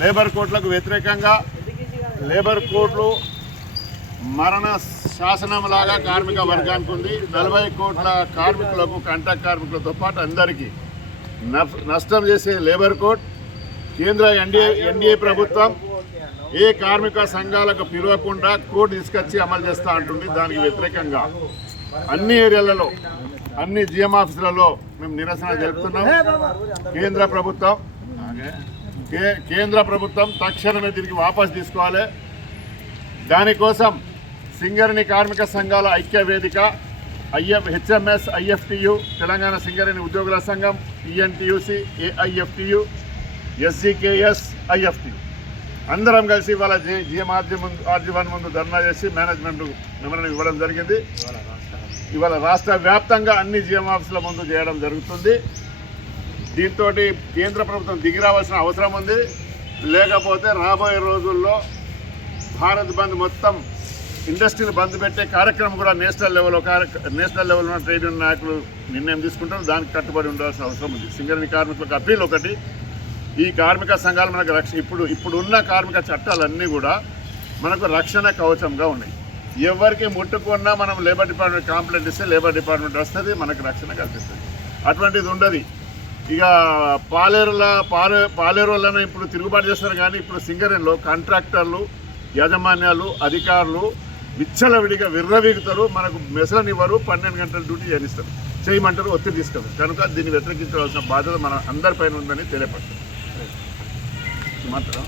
Labour కోడ్లకు వ్యతిరేకంగా labour కోడ్లు మరణ శాసనం లాగా కార్మిక వర్గానికి ఉంది. నలభై కోట్ల కార్మికులకు కాంట్రాక్ట్ కార్మికులతో పాటు అందరికీ నష్టం చేసే లేబర్ కోడ్ కేంద్ర ఎన్డీఏ ఎన్డీఏ ప్రభుత్వం ఏ కార్మిక సంఘాలకు పిలవకుండా కోడ్ తీసుకొచ్చి అమలు చేస్తూ ఉంటుంది దానికి వ్యతిరేకంగా అన్ని ఏరియాలలో అన్ని జిఎం ఆఫీసులలో మేము నిరసన జరుపుతున్నాం. కేంద్ర ప్రభుత్వం కేంద్ర ప్రభుత్వం తక్షణమే దీనికి వాపసు తీసుకోవాలి. దానికోసం సింగరేణి కార్మిక సంఘాల ఐక్య వేదిక IF HMS IFTU Telangana Singareni ఉద్యోగుల సంఘం ఈఎన్టీయూసి ఏఐఎఫ్టియు ఎస్జికేఎస్ ఐఎఫ్టి అందరం కలిసి ఇవాళ జి జిఎం ముందు ఆర్జీవన్ ముందు ధర్నా చేసి మేనేజ్మెంట్ మెమరణం ఇవ్వడం జరిగింది. ఇవాళ రాష్ట్ర వ్యాప్తంగా అన్ని జిఎం ఆఫీసుల ముందు చేయడం జరుగుతుంది. దీంతో కేంద్ర ప్రభుత్వం దిగి రావాల్సిన అవసరం ఉంది. లేకపోతే రాబోయే రోజుల్లో భారత్ బంద్ మొత్తం ఇండస్ట్రీని బంద్ పెట్టే కార్యక్రమం కూడా నేషనల్ లెవెల్లో నేషనల్ లెవెల్లో ట్రేడ్ యూనియన్ నాయకులు నిర్ణయం తీసుకుంటారు. దానికి కట్టుబడి ఉండాల్సిన అవసరం ఉంది. సింగరణి కార్మికులకు అప్పీల్ ఒకటి. ఈ కార్మిక సంఘాలు మనకు రక్ష ఇప్పుడు ఇప్పుడు ఉన్న కార్మిక చట్టాలన్నీ కూడా మనకు రక్షణ కవచంగా ఉన్నాయి. ఎవరికి ముట్టుకున్నా మనం లేబర్ డిపార్ట్మెంట్ కాంప్లైంట్ ఇస్తే లేబర్ డిపార్ట్మెంట్ వస్తుంది మనకు రక్షణ కల్పిస్తుంది. అటువంటిది ఉండదు. ఇక పాలేరుల పాలే పాలేరు వలన ఇప్పుడు తిరుగుబాటు చేస్తారు కానీ ఇప్పుడు సింగరేణిలో కాంట్రాక్టర్లు యాజమాన్యాలు అధికారులు విచ్చలవిడిగా విర్రవీగుతారు. మనకు మెసలనివ్వరు. పన్నెండు గంటల డ్యూటీ చేయనిస్తారు చేయమంటారు ఒత్తిడి తీసుకోరు. కనుక దీన్ని వ్యతిరేకించవలసిన బాధ్యత మన అందరిపైన ఉందని తెలియపడుతుంది. మాత్రం